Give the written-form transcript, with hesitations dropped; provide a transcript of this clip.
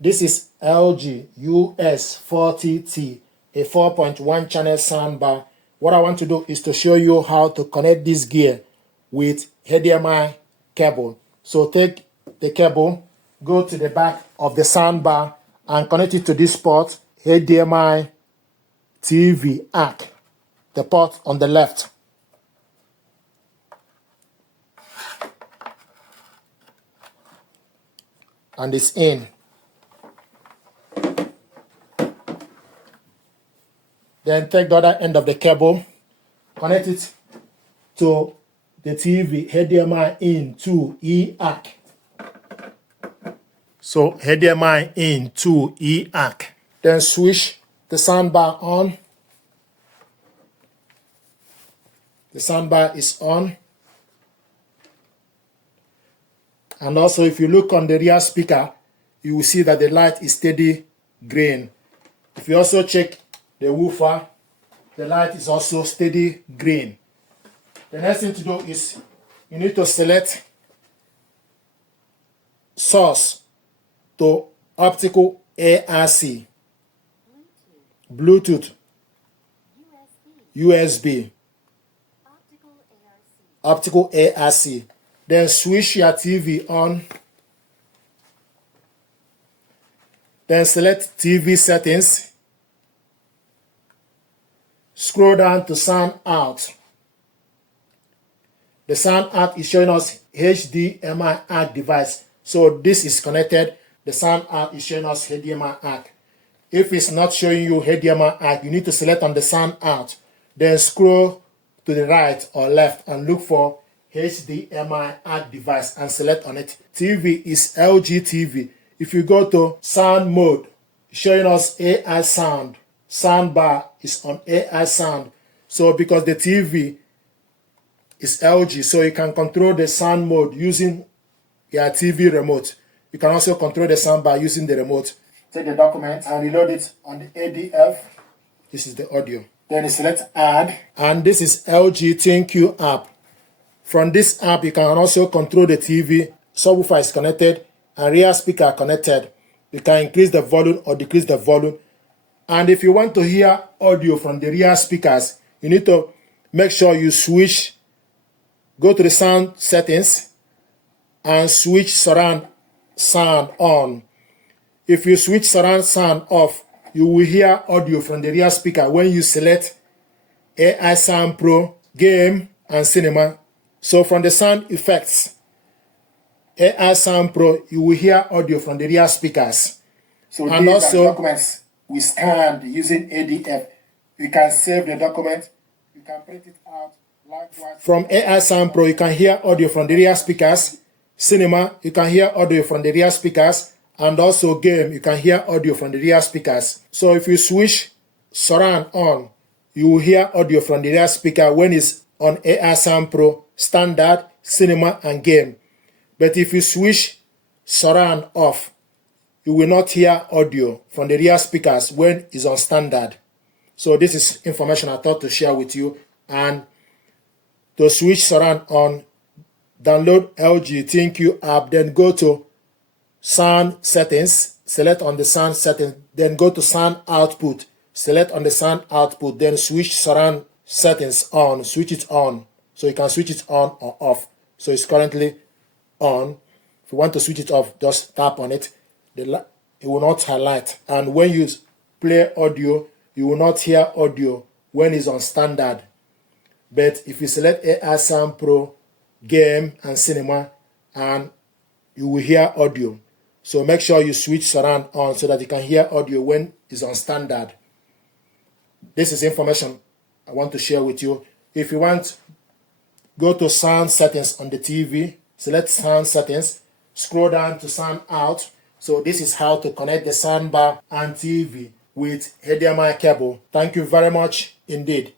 This is LG US40T, a 4.1 channel soundbar. What I want to do is to show you how to connect this gear with HDMI cable. So take the cable, go to the back of the soundbar and connect it to this port, HDMI TV ARC, the port on the left. And it's in. Then take the other end of the cable, connect it to the TV HDMI in to ARC. So HDMI in to ARC. Then switch the soundbar on. The soundbar is on. And also, if you look on the rear speaker, you will see that the light is steady green. If you also check the woofer, the light is also steady green. The next thing to do is you need to select source to optical ARC, Bluetooth, USB, optical ARC. Then switch your TV on. Then select TV settings. Scroll down to sound out. The sound out is showing us HDMI ARC device. So this is connected. The sound out is showing us HDMI ARC. If it's not showing you HDMI ARC, you need to select on the sound out. Then scroll to the right or left and look for HDMI ARC device and select on it. TV is LG TV. If you go to sound mode, showing us AI sound. Soundbar is on AI sound. So because the TV is LG, so you can control the sound mode using your TV remote. You can also control the soundbar using the remote. Take the document and reload it on the ADF. This is the audio. Then you select add. And this is LG ThinQ app. From this app, you can also control the TV, subwoofer is connected, and rear speaker connected. You can increase the volume or decrease the volume. And if you want to hear audio from the rear speakers, you need to make sure you switch, go to the sound settings, and switch surround sound on. If you switch surround sound off, you will hear audio from the rear speaker when you select AI Sound Pro, Game, and Cinema. So from the sound effects, AI Sound Pro, you will hear audio from the rear speakers. So and also documents we scanned using ADF. You can save the document, you can print it out. Likewise, from AI Sound Pro, you can hear audio from the rear speakers. Cinema, you can hear audio from the rear speakers. And also Game, you can hear audio from the rear speakers. So if you switch surround on, you will hear audio from the rear speaker when it's on AI Sound Pro, Standard, Cinema, and Game. But if you switch surround off, you will not hear audio from the rear speakers when it's on Standard. So this is information I thought to share with you. And to switch surround on, download LG ThinQ app, then go to sound settings, select on the sound settings, then go to sound output, select on the sound output, then switch surround settings on, switch it on. So you can switch it on or off. So it's currently on. If you want to switch it off, just tap on it. It will not highlight. And when you play audio, you will not hear audio when it's on Standard. But if you select AI Sound Pro, Game, and Cinema, and you will hear audio. So make sure you switch surround on so that you can hear audio when it's on Standard. This is information I want to share with you. If you want, go to sound settings on the TV, select sound settings, scroll down to sound out. So this is how to connect the soundbar and TV with HDMI cable. Thank you very much indeed.